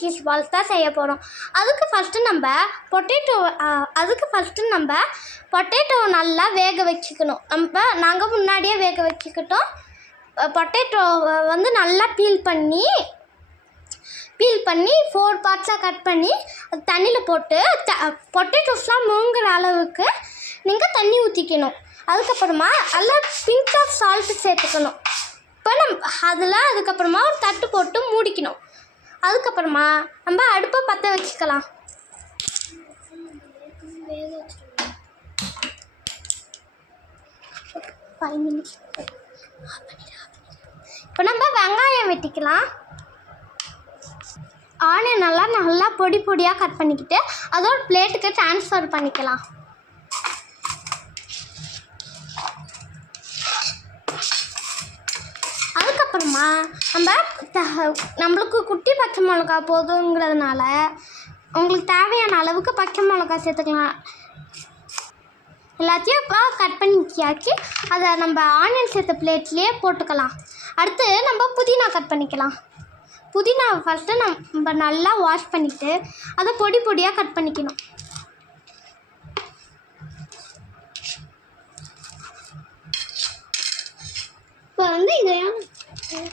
Cheese balls தான் செய்ய போகிறோம். அதுக்கு ஃபஸ்ட்டு நம்ம பொட்டேட்டோவை நல்லா வேக வச்சுக்கணும். நாங்கள் முன்னாடியே வேக வச்சுக்கிட்டோம். பொட்டேட்டோவை வந்து நல்லா பீல் பண்ணி 4 பார்ட்ஸாக கட் பண்ணி அது தண்ணியில் போட்டு பொட்டேட்டோஸ்லாம் மூங்குற அளவுக்கு நீங்கள் தண்ணி ஊற்றிக்கணும். அதுக்கப்புறமா அதில் பிங்க் ஆஃப் சால்ட்டு சேர்த்துக்கணும். அதுக்கப்புறமா ஒரு தட்டு போட்டு மூடிக்கணும். அதுக்கப்புறமா நம்ம அடுப்பை பற்ற வச்சுக்கலாம். இப்போ நம்ம வெங்காயம் வெட்டிக்கலாம். ஆனியன் நல்லா பொடி பொடியாக கட் பண்ணிக்கிட்டு அதோட பிளேட்டுக்கு ட்ரான்ஸ்ஃபர் பண்ணிக்கலாம். அதுக்கப்புறமா நம்மளுக்கு குட்டி பச்சை மிளகா போதுங்கிறதுனால உங்களுக்கு தேவையான அளவுக்கு பச்சை மிளகா சேர்த்துக்கலாம். எல்லாத்தையும் இப்போ கட் பண்ணிக்கியாச்சு. அதை நம்ம ஆனியன் சேர்த்த பிளேட்லேயே போட்டுக்கலாம். அடுத்து நம்ம புதினா கட் பண்ணிக்கலாம். புதினாவை ஃபஸ்ட்டு நம்ம நல்லா வாஷ் பண்ணிவிட்டு அதை பொடி பொடியாக கட் பண்ணிக்கணும்.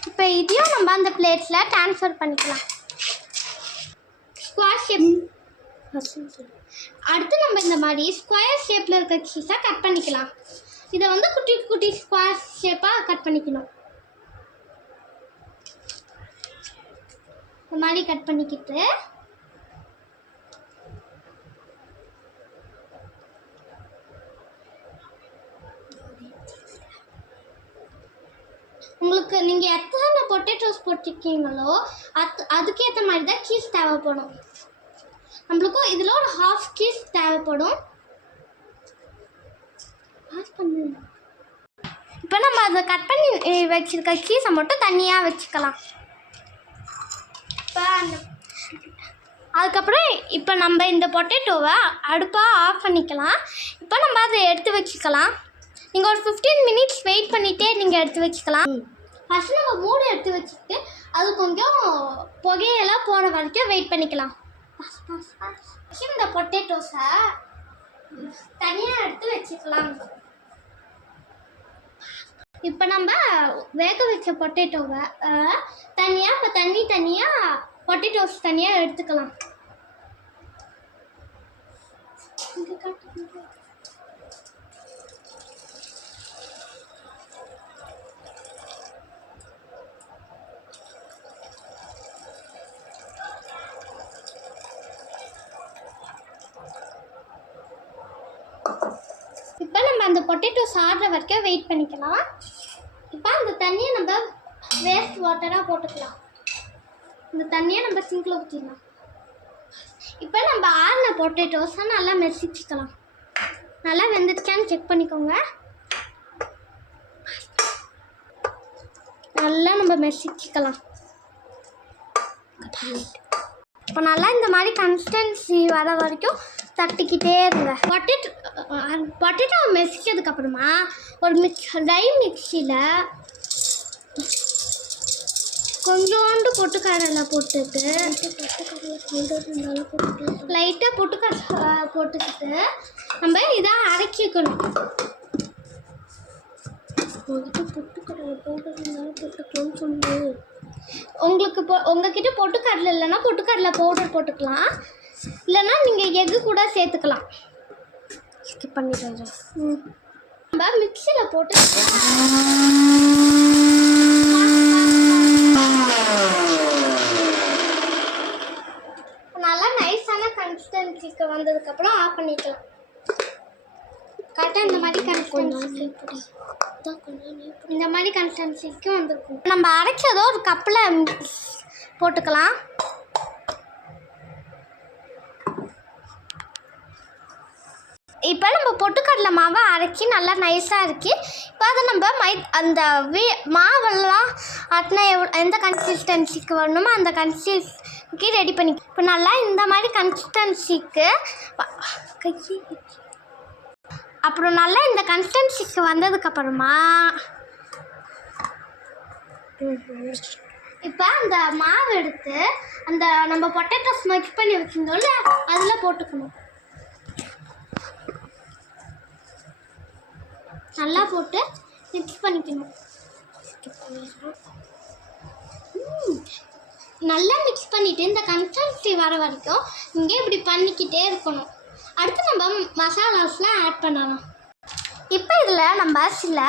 இப்போ இதையும் நம்ம அந்த பிளேட்டில் ட்ரான்ஸ்ஃபர் பண்ணிக்கலாம். Square shape. அடுத்து நம்ம இந்த மாதிரி ஸ்கொயர் ஷேப்பில் இருக்க சீஸை கட் பண்ணிக்கலாம். இதை வந்து குட்டி குட்டி ஸ்கொயர் ஷேப்பாக கட் பண்ணிக்கணும். இந்த மாதிரி கட் பண்ணிக்கிட்டு உங்களுக்கு நீங்கள் எத்தனை பொட்டேட்டோஸ் போட்டிருக்கீங்களோ அதுக்கேற்ற மாதிரி தான் சீஸ் தேவைப்படும். நம்மளுக்கும் இதில் ஒரு 1/2 சீஸ் தேவைப்படும். இப்போ நம்ம அதை கட் பண்ணி வச்சுருக்க சீஸை மட்டும் தனியாக வச்சுக்கலாம். அதுக்கப்புறம் இப்போ நம்ம இந்த பொட்டேட்டோவை அடுப்பாக ஆஃப் பண்ணிக்கலாம். இப்போ நம்ம அதை எடுத்து வச்சுக்கலாம். நீங்கள் ஒரு 15 மினிட்ஸ் வெயிட் பண்ணிகிட்டே நீங்கள் எடுத்து வச்சுக்கலாம். ஃபஸ்ட்டு நம்ம மூடி எடுத்து வச்சுட்டு அது கொஞ்சம் புகையெல்லாம் போன வரைக்கும் வெயிட் பண்ணிக்கலாம். இந்த பொட்டேட்டோஸை தனியாக எடுத்து வச்சுக்கலாம். இப்போ நம்ம வேக வச்ச பொட்டேட்டோவை தனியாக பொட்டேட்டோஸ் தனியாக எடுத்துக்கலாம். இப்போ நம்ம அந்த பொட்டேட்டோஸ் ஆடுற வரைக்கும் வெயிட் பண்ணிக்கலாம். இப்போ அந்த தண்ணியை நம்ம வேஸ்ட் வாட்டராக போட்டுக்கலாம். இந்த தண்ணியை நம்ம சிங்கில் ஊற்றிடலாம். இப்போ நம்ம ஆறின பொட்டேட்டோஸை நல்லா மெசிச்சுக்கலாம். நல்லா வெந்துடுச்சான்னு செக் பண்ணிக்கோங்க. நல்லா நம்ம மெசிச்சுக்கலாம். இப்போ நல்லா இந்த மாதிரி கன்சிஸ்டன்சி வர வரைக்கும் தட்டிக்கிட்டே இருங்க. பொட்டேட்டோ மெசிச்சதுக்கப்புறமா ஒரு ட்ரை மிக்சியில் கொஞ்சோண்டு பொட்டுக்கடலை போட்டுட்டு லைட்டாக பொட்டுக்கடலை போட்டுக்கிட்டு நம்ம இதை அரைச்சிக்கணும். பொட்டுக்கடலை போட்டுருந்தாலும் போட்டுக்கலாம்னு சொல்லு. உங்ககிட்ட பொட்டுக்கடலை இல்லைன்னா பொட்டுக்கடலை பவுடர் போட்டுக்கலாம். இல்லைன்னா நீங்கள் எக்கு கூட சேர்த்துக்கலாம். ஸ்கிப் பண்ணிடுறேன். நம்ம மிக்சியில் போட்டு நல்லா நைஸான கன்சிஸ்டன்சிக்கு வந்ததுக்கப்புறம் ஆஃப் பண்ணிக்கலாம். கரெக்டாக இந்த மாதிரி கன்சிஸ்டன்சிக்கு வந்துருக்கும். நம்ம அரைச்சதோ ஒரு கப்பில் போட்டுக்கலாம். இப்போ நம்ம பொட்டுக்கடலை மாவை அரைச்சி நல்லா நைஸாக இருக்குது. இப்போ அதை நம்ம அந்த மாவெல்லாம் ஆட்டினா எந்த கன்சிஸ்டன்சிக்கு வரணுமோ அந்த கன்சிஸ்டன்சிக்கு ரெடி பண்ணி இப்போ நல்லா இந்த மாதிரி கன்சிஸ்டன்சிக்கு அப்புறம் நல்லா இந்த கன்சிஸ்டன்சிக்கு வந்ததுக்கப்புறமா இப்போ அந்த மாவு எடுத்து அந்த நம்ம பொட்டேட்டோஸ் மிக்ஸ் பண்ணி வச்சுருந்தோம்ல அதில் போட்டுக்கணும். நல்லா போட்டு மிக்ஸ் பண்ணிக்கணும். நல்லா மிக்ஸ் பண்ணிவிட்டு இந்த கன்சிஸ்டன்சி வர வரைக்கும் இங்கே இப்படி பண்ணிக்கிட்டே இருக்கணும். அடுத்து நம்ம மசாலாஸ்லாம் ஆட் பண்ணலாம். இப்போ இதில் நம்ம சில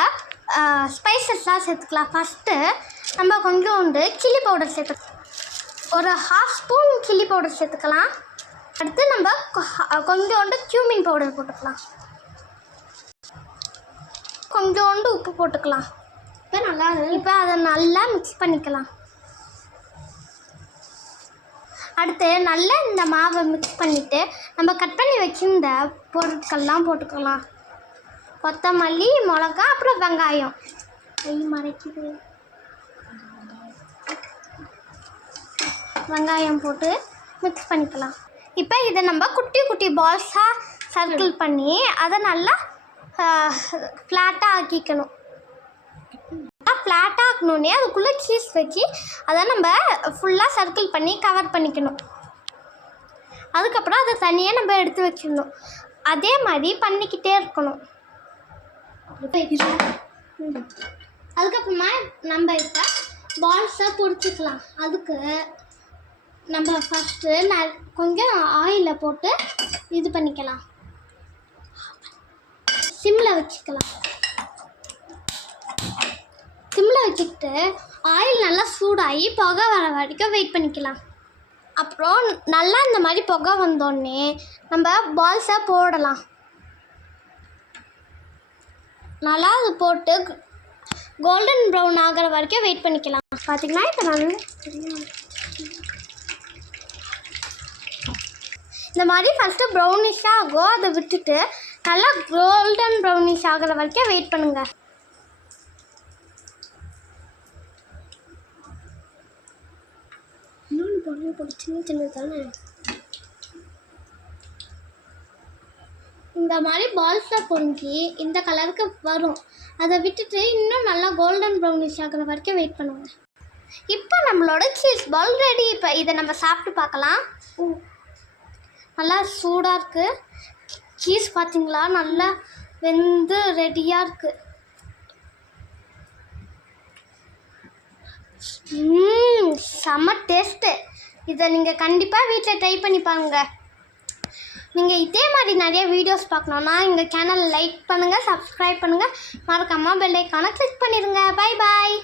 ஸ்பைசஸ்லாம் சேர்த்துக்கலாம். ஃபஸ்ட்டு நம்ம கொஞ்சோண்டு சில்லி பவுடர் சேர்த்துக்கலாம். ஒரு 1/2 ஸ்பூன் சில்லி பவுடர் சேர்த்துக்கலாம். அடுத்து நம்ம கொஞ்சோண்டு க்யூமின் பவுடர் போட்டுக்கலாம். கொஞ்சோண்டு உப்பு போட்டுக்கலாம். இப்போ அதை நல்லா மிக்ஸ் பண்ணிக்கலாம். அடுத்து நல்லா இந்த மாவை மிக்ஸ் பண்ணிவிட்டு நம்ம கட் பண்ணி வச்சுருந்த பொருட்கள்லாம் போட்டுக்கலாம். கொத்தமல்லி, மிளகா, அப்புறம் வெங்காயம். மறைக்குது. வெங்காயம் போட்டு மிக்ஸ் பண்ணிக்கலாம். இப்போ இதை நம்ம குட்டி குட்டி பால்ஸாக சர்க்கிள் பண்ணி அதை நல்லா ஃப்ளாட்டாக ஆக்கிக்கணும். ஃப்ளாட்டாக ஆக்கணுன்னே அதுக்குள்ளே சீஸ் வச்சு அதை நம்ம ஃபுல்லாக சர்க்கிள் பண்ணி கவர் பண்ணிக்கணும். அதுக்கப்புறம் அதை தனியாக நம்ம எடுத்து வச்சிடணும். அதே மாதிரி பண்ணிக்கிட்டே இருக்கணும். அதுக்கப்புறமா நம்ம இப்போ பால்ஸை பொரிச்சிக்கலாம். அதுக்கு நம்ம ஃபஸ்ட்டு கொஞ்சம் ஆயிலில் போட்டு இது பண்ணிக்கலாம். சிம்மில் வச்சுக்கலாம். சிம்மில் வச்சுக்கிட்டு ஆயில் நல்லா சூடாகி புகை வர வரைக்கும் வெயிட் பண்ணிக்கலாம். அப்புறம் நல்லா இந்த மாதிரி புகை வந்தோடனே நம்ம பால்ஸை போடலாம். நல்லா அது போட்டு கோல்டன் ப்ரௌன் ஆகிற வரைக்கும் வெயிட் பண்ணிக்கலாம். பார்த்திங்கன்னா இப்போ நான் இந்த மாதிரி ஃபஸ்ட்டு ப்ரௌனிஷாக ஆகும். அதை விட்டுட்டு நல்லா கோல்டன் ப்ரௌனிஷ் ஆகிற வரைக்கும் வெயிட் பண்ணுங்கள். இந்த மாதிரி பால்ஸை பொறிஞ்சி இந்த கலருக்கு வரும். அதை விட்டுட்டு இன்னும் நல்லா கோல்டன் ப்ரௌனிஷ் ஆகிற வரைக்கும் வெயிட் பண்ணுங்க. இப்போ நம்மளோட சீஸ் பால் ரெடி. இப்போ இதை நம்ம சாப்பிட்டு பார்க்கலாம். நல்லா சூடாக இருக்குது. சீஸ் பார்த்திங்களா நல்லா வெந்து ரெடியாக இருக்குது. செம்ம டேஸ்ட்டு. இதை நீங்கள் கண்டிப்பாக வீட்டில் ட்ரை பண்ணி பாருங்கள். நீங்கள் இதே மாதிரி நிறைய வீடியோஸ் பார்க்கணுன்னா எங்கள் சேனலை லைக் பண்ணுங்கள், சப்ஸ்கிரைப் பண்ணுங்கள், மறக்காமல் பெல் ஐக்கானை கிளிக் பண்ணிடுங்க. Bye bye.